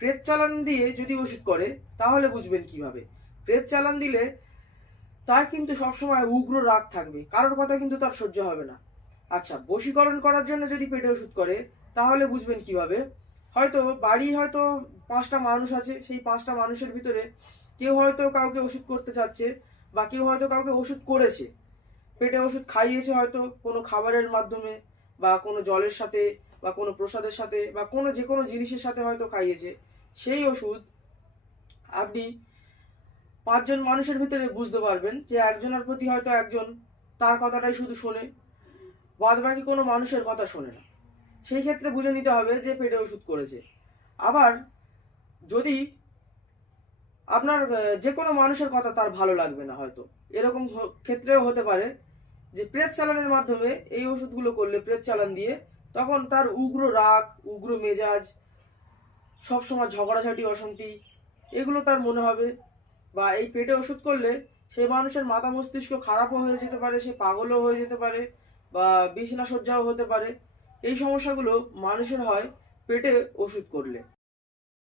প্রেত চালান দিয়ে যদি ওষুধ করে তাহলে বুঝবেন কিভাবে? প্রেত চালান দিলে তার কিন্তু সবসময় উগ্র রাগ থাকবে, কারোর কথা কিন্তু তার সহ্য হবে না। আচ্ছা, বশীকরণ করার জন্য যদি পেটে ওষুধ করে তাহলে বুঝবেন কিভাবে? হয়তো হয়তো 5টা মানুষ আছে, সেই 5টা মানুষের ভিতরে কেউ হয়তো কাউকে ওষুধ করতে চাচ্ছে, বা কেউ হয়তো কাউকে ওষুধ করেছে, পেটে ওষুধ খাইয়েছে হয়তো কোনো খাবারের মাধ্যমে, বা কোনো জলের সাথে, বা কোনো প্রসাদের সাথে, বা কোনো যে কোনো জিনিসের সাথে হয়তো খাইয়েছে। সেই ওষুধ আপনি 5জন মানুষের ভিতরে বুঝতে পারবেন যে একজনের প্রতি হয়তো একজন তার কথাটাই শুধু শোনে, বাদ বাকি কোনো মানুষের কথা শোনে না। সেই ক্ষেত্রে বুঝে নিতে হবে যে পেটে ওষুধ করেছে। আবার যদি আপনার যে কোনো মানুষের কথা তার ভালো লাগবে না হয়তো, এরকম ক্ষেত্রেও হতে পারে যে প্রেত চালানের মাধ্যমে এই ওষুধগুলো করলে, প্রেত চালান দিয়ে, তখন তার উগ্র রাগ, উগ্র মেজাজ, সবসময় ঝগড়াঝাটি, অশান্তি, এগুলো তার মনে হবে। বা এই পেটে ওষুধ করলে সেই মানুষের মাথা মস্তিষ্ক খারাপও হয়ে যেতে পারে, সে পাগলও হয়ে যেতে পারে, বা বিছানা সজ্জাও হতে পারে। এই সমস্যাগুলো মানুষের হয় পেটে ওষুধ করলে।